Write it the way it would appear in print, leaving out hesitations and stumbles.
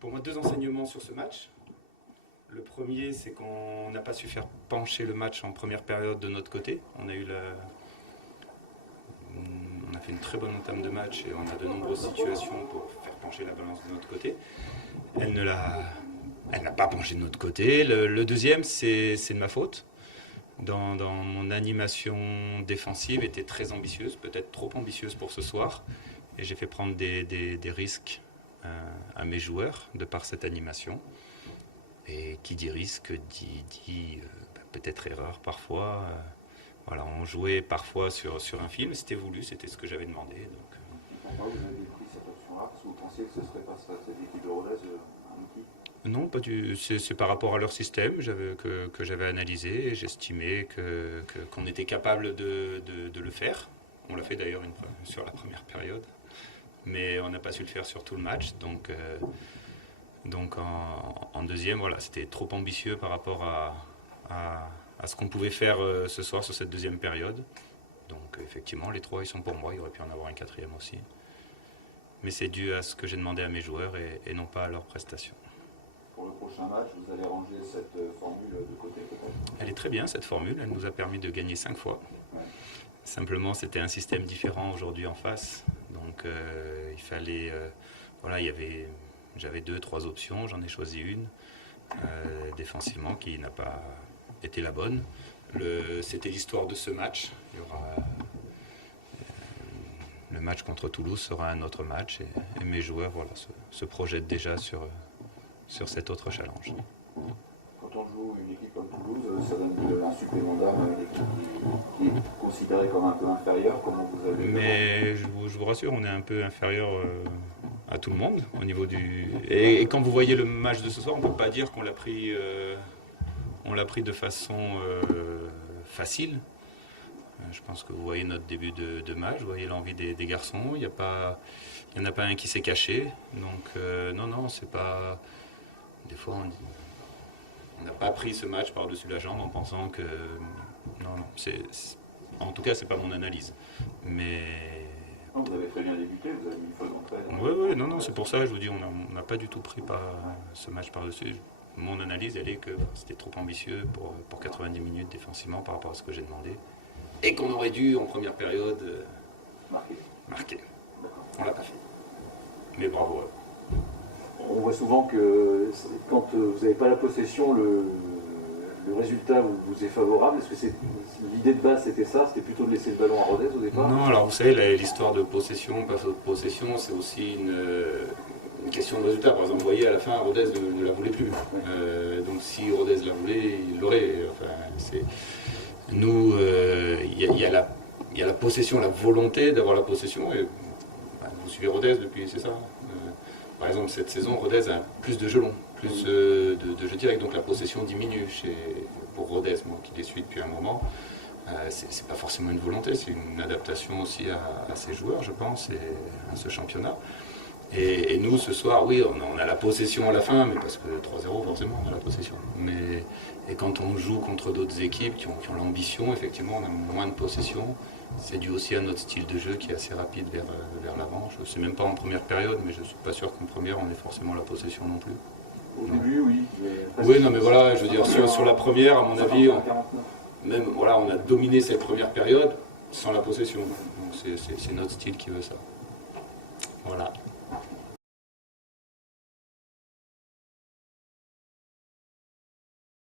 Pour moi, deux enseignements sur ce match. Le premier, c'est qu'on n'a pas su faire pencher le match en première période de notre côté. On a fait une très bonne entame de match et on a de nombreuses situations pour faire pencher la balance de notre côté. Elle n'a pas penché de notre côté. Le deuxième, c'est de ma faute. Dans mon animation défensive était très ambitieuse, peut-être trop ambitieuse pour ce soir. Et j'ai fait prendre des risques à mes joueurs de par cette animation. Et qui dit risque dit peut-être erreur parfois. Voilà, on jouait parfois sur un film, c'était voulu, c'était ce que j'avais demandé. Pourquoi vous avez pris cette option-là? Parce que vous pensiez que ce ne serait pas cette équipe de Rodez un outil? Non, pas du. C'est par rapport à leur système que j'avais analysé et j'estimais qu'on était capable de le faire. On l'a fait d'ailleurs sur la première période, mais on n'a pas su le faire sur tout le match. Donc en deuxième, voilà, c'était trop ambitieux par rapport à ce qu'on pouvait faire ce soir sur cette deuxième période. Donc effectivement, les trois, ils sont pour moi. Il aurait pu en avoir un quatrième aussi. Mais c'est dû à ce que j'ai demandé à mes joueurs et non pas à leurs prestations. Pour le prochain match, vous allez ranger cette formule de côté peut-être? Elle est très bien cette formule, elle nous a permis de gagner 5 fois. Ouais. Simplement c'était un système différent aujourd'hui en face. Donc il fallait... voilà, j'avais 2-3 options, j'en ai choisi une. Défensivement qui n'a pas été la bonne. C'était l'histoire de ce match. Il y aura... le match contre Toulouse sera un autre match et mes joueurs voilà, se projettent déjà sur cet autre challenge. Quand on joue une équipe comme Toulouse, ça donne un supplément d'âme à une équipe qui est considérée comme un peu inférieure. Comment vous avez... Mais je vous rassure, on est un peu inférieur à tout le monde au niveau du... Et quand vous voyez le match de ce soir, on ne peut pas dire qu'on l'a pris, de façon facile. Je pense que vous voyez notre début de match, vous voyez l'envie des garçons. Il n'y en a pas un qui s'est caché. Donc non, c'est pas... Des fois, on n'a pas pris ce match par-dessus la jambe en pensant que... Non, en tout cas, c'est pas mon analyse. Mais... Vous avez très bien débuté, vous avez mis une faute d'entrée. Oui, non, c'est pour ça, je vous dis, on n'a pas du tout pris ce match par-dessus. Mon analyse, elle est que c'était trop ambitieux pour 90 minutes défensivement par rapport à ce que j'ai demandé. Et qu'on aurait dû, en première période, marquer. On l'a pas fait. Mais bravo. On voit souvent que quand vous n'avez pas la possession, le résultat vous est favorable. Est-ce que l'idée de base c'était ça? C'était plutôt de laisser le ballon à Rodez au départ? Non, alors vous savez, l'histoire de possession, pas de possession, c'est aussi une question de résultat. Par exemple, vous voyez, à la fin, Rodez ne la voulait plus. Donc si Rodez la voulait, il l'aurait. Enfin, nous, il y a la possession, la volonté d'avoir la possession. Et, vous suivez Rodez depuis, c'est ça? Par exemple, cette saison, Rodez a plus de jeux longs, plus de jeux directs, donc la possession diminue pour Rodez, moi qui les suis depuis un moment. C'est pas forcément une volonté, c'est une adaptation aussi à ses joueurs, je pense, et à ce championnat. Et nous, ce soir, oui, on a la possession à la fin, mais parce que 3-0, forcément, on a la possession. Et quand on joue contre d'autres équipes qui ont l'ambition, effectivement, on a moins de possession. C'est dû aussi à notre style de jeu qui est assez rapide vers l'avant. Je ne sais même pas en première période, mais je ne suis pas sûr qu'en première, on ait forcément la possession non plus. Au début, oui. Oui, non, mais voilà, je veux dire, sur la première, à mon avis, on a dominé cette première période sans la possession. Donc c'est notre style qui veut ça. Voilà.